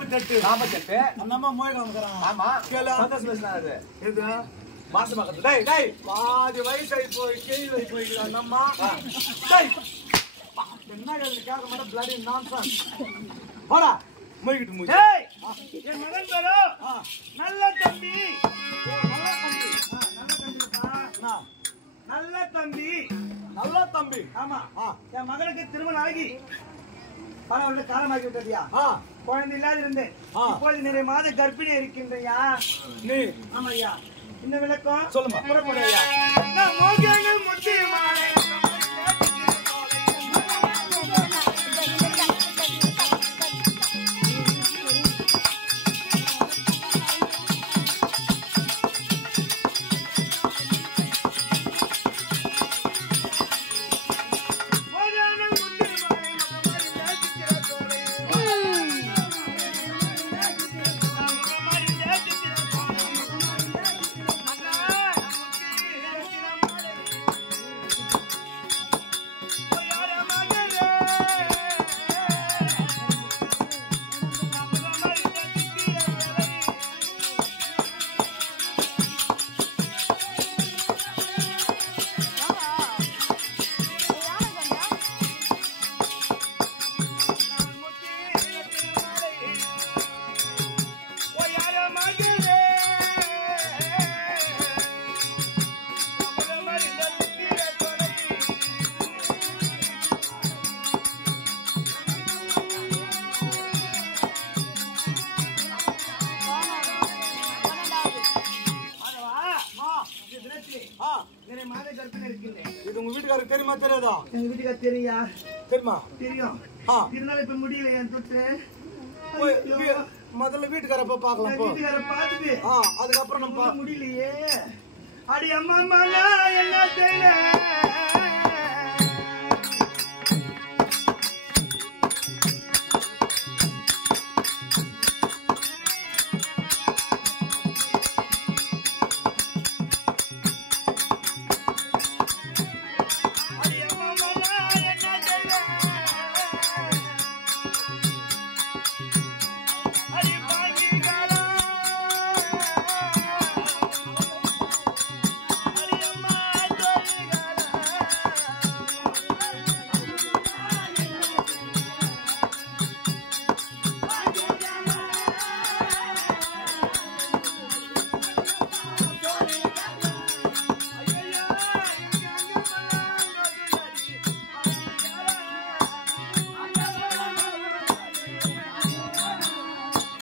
48 அந்த அம்மா மோய் காமிக்கறாங்க ஆமா கேளு சந்தோஷம் பேசுறாரு இது மாசமா கத்து டேய் பாதி வயசு போய் கேள்வி போய் அந்த அம்மா டேய் என்ன கேட்க மாட்ட bloody nonsense போடா மோய்கிட்டு மூஞ்சி டேய் என் மகன் பேரு நல்ல தம்பி நல்ல தம்பி ஆமா என் மகனுக்கு திருமணம் ஆகி பல காலமாகி விட்டதியா குழந்தை இல்லாத இருந்தேன் இப்போது நிறைய மாத கர்ப்பிணி இருக்கின்றையா நீ ஆமாய்யா இந்த விளக்கம் சொல்லுமா புறப்படுயா நான் மோகங்கள் முத்தியமானே இது உங்க வீட்டுக்காரருக்கு தெரியுமா தெரியாதா எங்க வீட்டுக்காரருக்கு தெரியா தெரியுமா தெரியும் இதனால இப்ப முடியல என் தொட்டு முதல்ல வீட்டுக்கார போய் பார்க்கலாம் வீட்டுக்கார பார்த்துட்டு அதுக்கப்புறம் நம்ம முடியலையே அடி அம்மா என்ன செய்யல